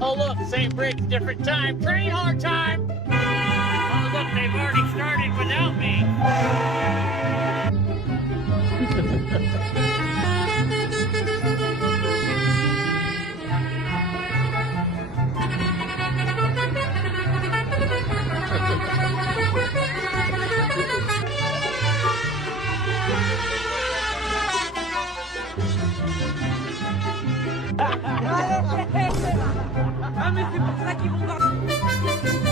Oh, look, same bridge, different time. Train hard time. Oh, look, they've already started without me. Ah mais c'est pour ça qu'ils vont voir.